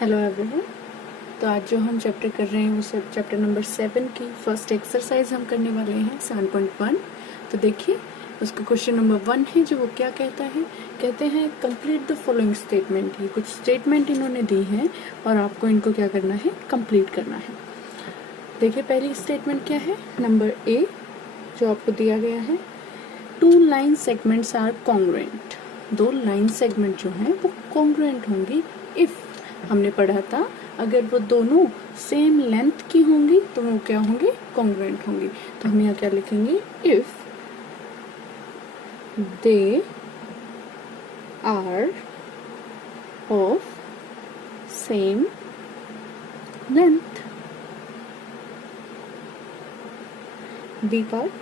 Hello everyone. तो आज जो हम चैप्टर कर रहे हैं वो सब चैप्टर नंबर 7 की फर्स्ट एक्सरसाइज हम करने वाले हैं 7.1। तो देखिए उसका क्वेश्चन नंबर 1 है जो वो क्या कहता है, कहते हैं कंप्लीट द फॉलोइंग स्टेटमेंट। ये कुछ स्टेटमेंट इन्होंने दी हैं और आपको इनको क्या करना है, कंप्लीट करना है। देखिए पहली स्टेटमेंट क्या है, नंबर ए जो आपको दिया गया है, 2 line segments are congruent. 2 line segment जो हैं वो कॉन्ग्रुएंट होंगी इफ, हमने पढ़ा था अगर वो दोनों सेम लेंथ की होंगी तो वो क्या होंगी, कॉन्ग्रुएंट होंगी। तो हम यहाँ क्या लिखेंगे, if they are of same length. B part,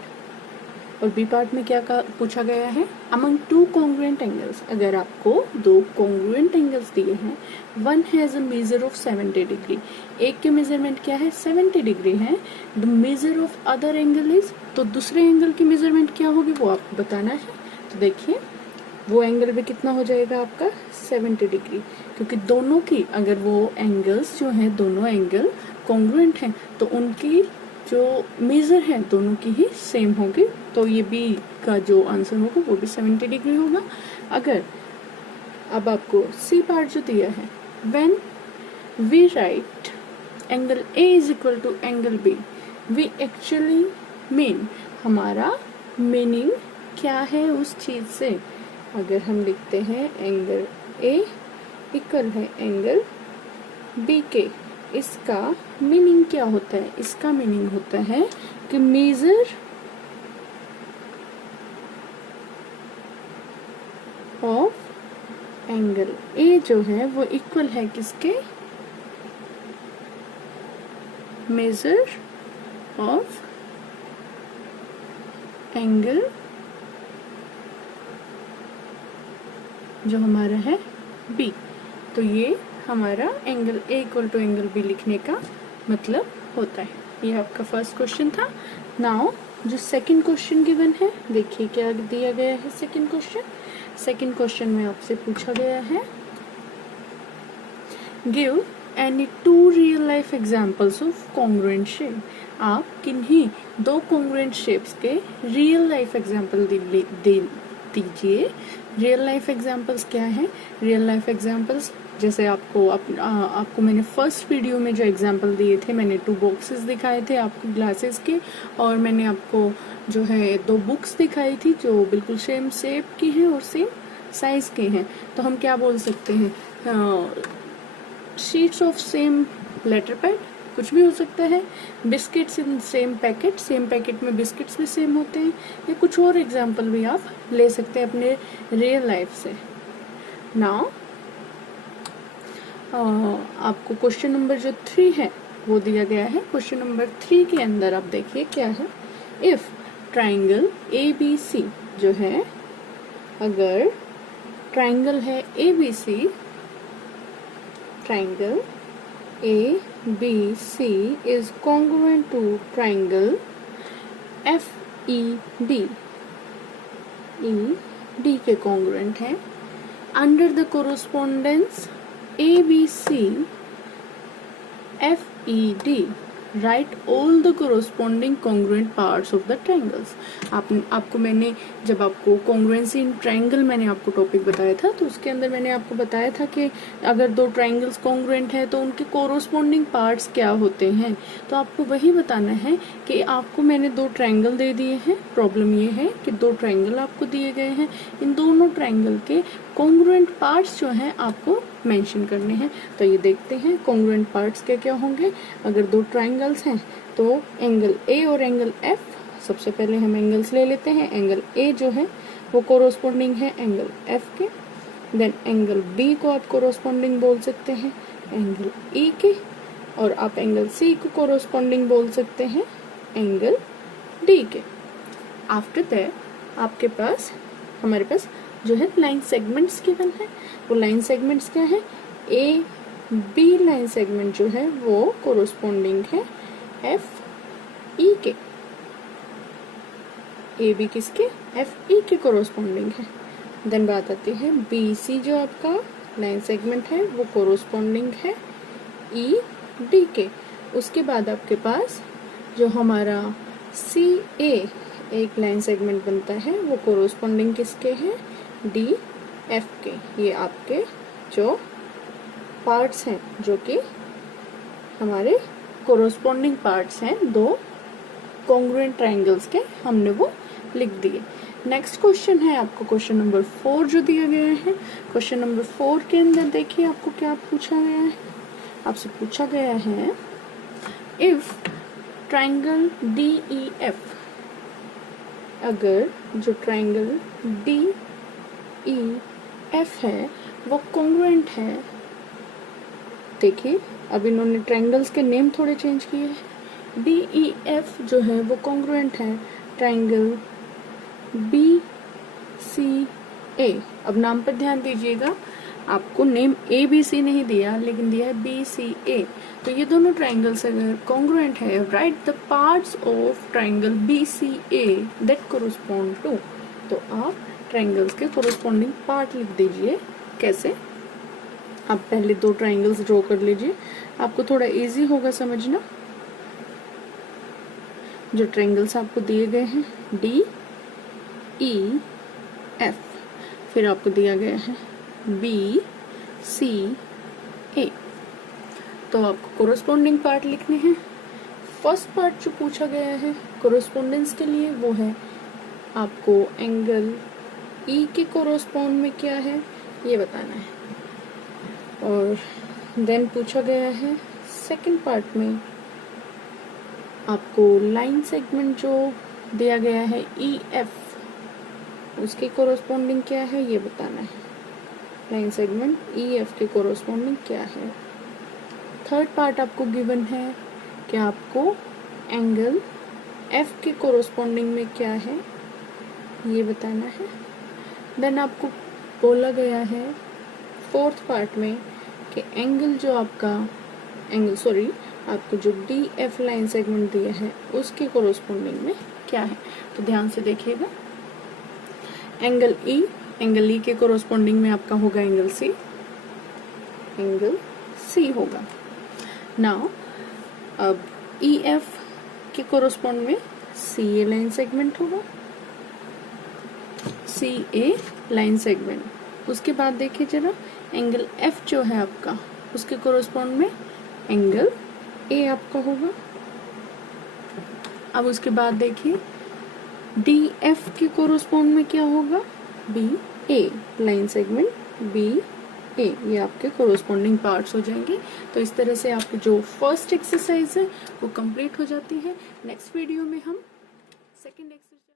और बी पार्ट में क्या पूछा गया है, अमंग 2 कॉन्ग्रुएंट एंगल्स। अगर आपको 2 कॉन्ग्रुएंट एंगल्स दिए हैं, one has a measure of 70 degree, एक के मेजरमेंट क्या है, 70 डिग्री है। The measure of other angle is, तो दूसरे एंगल की मेजरमेंट क्या होगी वो आपको बताना है। तो देखिए वो एंगल भी कितना हो जाएगा आपका, 70 डिग्री, क्योंकि दोनों की अगर वो एंगल्स जो हैं दोनों एंगल कॉन्ग्रुएंट हैं तो उनकी जो मेजर है दोनों की ही सेम होगी। तो ये बी का जो आंसर होगा वो भी 70 डिग्री होगा। अगर अब आपको सी पार्ट जो दिया है, when we write angle A is equal to angle B, we actually mean, हमारा मीनिंग क्या है उस चीज से। अगर हम लिखते हैं एंगल ए इक्वल है एंगल बी के, इसका मीनिंग क्या होता है, इसका मीनिंग होता है कि मेजर ऑफ एंगल ए जो है वो इक्वल है किसके, मेजर ऑफ एंगल जो हमारा है बी। तो ये हमारा angle A equal to angle B लिखने का मतलब होता है। ये आपका फर्स्ट क्वेश्चन था। नाउ जो सेकंड क्वेश्चन गिवन है, देखिए क्या दिया गया है सेकंड क्वेश्चन। सेकंड क्वेश्चन में आपसे पूछा गया है, give any 2 real life examples of congruent shape. आप किन्हीं 2 कॉन्ग्रुएंट शेप्स के रियल लाइफ एग्जांपल दीजिए। रियल लाइफ एग्जांपल्स क्या है, रियल लाइफ एग्जांपल्स जैसे आपको मैंने फर्स्ट वीडियो में जो एग्जांपल दिए थे, मैंने 2 बॉक्सेस दिखाए थे आपको ग्लासेस के, और मैंने आपको जो है 2 बुक्स दिखाई थी जो बिल्कुल सेम शेप की हैं और सेम साइज के हैं। तो हम क्या बोल सकते हैं, sheets of same letter pad, कुछ भी हो सकता है। Biscuits in same packet, same packet में बिस्किट्स भी सेम होते हैं। या कुछ और एग्जांपल भी आप ले सकते हैं अपने रियल लाइफ से। नाउ आपको क्वेश्चन नंबर जो 3 है वो दिया गया है। क्वेश्चन नंबर 3 के अंदर आप देखिए क्या है, इफ ट्राइंगल ABC जो है, अगर ट्राइंगल है ABC, triangle ABC is congruent to triangle FED, ED के congruent है, under the correspondence ABC FED write all the corresponding congruent parts of the triangles। आपको मैंने जब आपको congruency in triangle मैंने आपको टॉपिक बताया था तो उसके अंदर मैंने आपको बताया था कि अगर 2 ट्राइंगल्स congruent है तो उनके corresponding parts क्या होते हैं। तो आपको वही बताना है कि आपको मैंने 2 ट्राइंगल दे दिए हैं। प्रॉब्लम ये है कि 2 ट्राइंगल आपको दिए गए हैं, इन दोनों ट्राइंगल के कॉन्ग्रुएंट पार्ट्स जो हैं आपको मेंशन करने हैं। तो ये देखते हैं कॉन्ग्रुएंट पार्ट्स क्या क्या होंगे। अगर 2 ट्राइंगल्स हैं तो एंगल ए और एंगल एफ, सबसे पहले हम एंगल्स ले लेते हैं। एंगल ए जो है वो कोरोस्पोंडिंग है एंगल एफ के, देन एंगल बी को आप कोरोस्पोंडिंग बोल सकते हैं एंगल ई के, और आप एंगल सी को कोरोस्पोंडिंग बोल सकते हैं एंगल डी के। आफ्टर दैट आपके पास, हमारे पास जो है लाइन सेगमेंट्स गिवन है। वो लाइन सेगमेंट्स क्या है, ए बी लाइन सेगमेंट जो है वो कोरोस्पोंडिंग है एफ ई के। ए बी किसके, एफ ई के कोरोस्पोंडिंग है। देन बात आती है बी सी जो आपका लाइन सेगमेंट है वो कोरोस्पोंडिंग है ई डी के। उसके बाद आपके पास जो हमारा सी ए एक लाइन सेगमेंट बनता है वो कोरोस्पोंडिंग किसके हैं, डी एफ के। ये आपके जो पार्ट्स हैं जो कि हमारे कोरोस्पोंडिंग पार्ट्स हैं दो कॉन्ग्रुएंट ट्रायंगल्स के, हमने वो लिख दिए। नेक्स्ट क्वेश्चन है आपको क्वेश्चन नंबर 4 जो दिया गया है। क्वेश्चन नंबर 4 के अंदर देखिए आपको क्या पूछा गया है। आपसे पूछा गया है if triangle D E F, अगर जो ट्रायंगल डी ई एफ है वो कॉन्ग्रुएंट है। देखिए अब इन्होंने ट्रायंगल्स के नेम थोड़े चेंज किए हैं। डी ई एफ जो है वो कॉन्ग्रुएंट है ट्रायंगल बी सी ए। अब नाम पर ध्यान दीजिएगा, आपको नेम ए बी सी नहीं दिया लेकिन दिया है बी सी ए। तो ये दोनों ट्रायंगल्स अगर कॉन्ग्रुएंट है, right the parts of triangle B C A that correspond to. तो आप ट्रायंगल्स के कोरोस्पोंडिंग पार्ट लिख दीजिए। कैसे, आप पहले दो ट्रायंगल्स ड्रॉ कर लीजिए, आपको थोड़ा इजी होगा समझना। जो ट्रायंगल्स आपको दिए गए हैं डी ई एफ, फिर आपको दिया गया है बी सी ए। तो आपको कोरोस्पोंडिंग पार्ट लिखने हैं। फर्स्ट पार्ट जो पूछा गया है कोरोस्पोंडेंस के लिए वो है आपको एंगल ई के कोरोस्पोंड में क्या है ये बताना है। और देन पूछा गया है सेकंड पार्ट में आपको लाइन सेगमेंट जो दिया गया है ई एफ उसके कोरोस्पोंडिंग क्या है ये बताना है। लाइन सेगमेंट ई एफ के कोरोस्पोंडिंग क्या है। थर्ड पार्ट आपको गिवन है कि आपको एंगल एफ के कोरोस्पोंडिंग में क्या है ये बताना है। देन आपको बोला गया है फोर्थ पार्ट में कि एंगल जो आपका आपको जो डी एफ लाइन सेगमेंट दिया है उसके कोरोस्पोंडिंग में क्या है। तो ध्यान से देखिएगा, एंगल ई के कोरोस्पोंडिंग में आपका होगा एंगल सी होगा। नाउ अब ई एफ के कोरोस्पोंड में सी ए लाइन सेगमेंट होगा, सी ए लाइन सेगमेंट। उसके बाद देखिए जरा एंगल एफ जो है आपका उसके कोरोस्पोंड में एंगल ए आपका होगा। अब उसके बाद देखिए डी एफ के कोरोस्पोंड में क्या होगा, बी ए लाइन सेगमेंट बी ए। ये आपके कोरोस्पोंडिंग पार्ट्स हो जाएंगे। तो इस तरह से आपकी जो फर्स्ट एक्सरसाइज है वो कंप्लीट हो जाती है। नेक्स्ट वीडियो में हम सेकंड एक्सरसाइज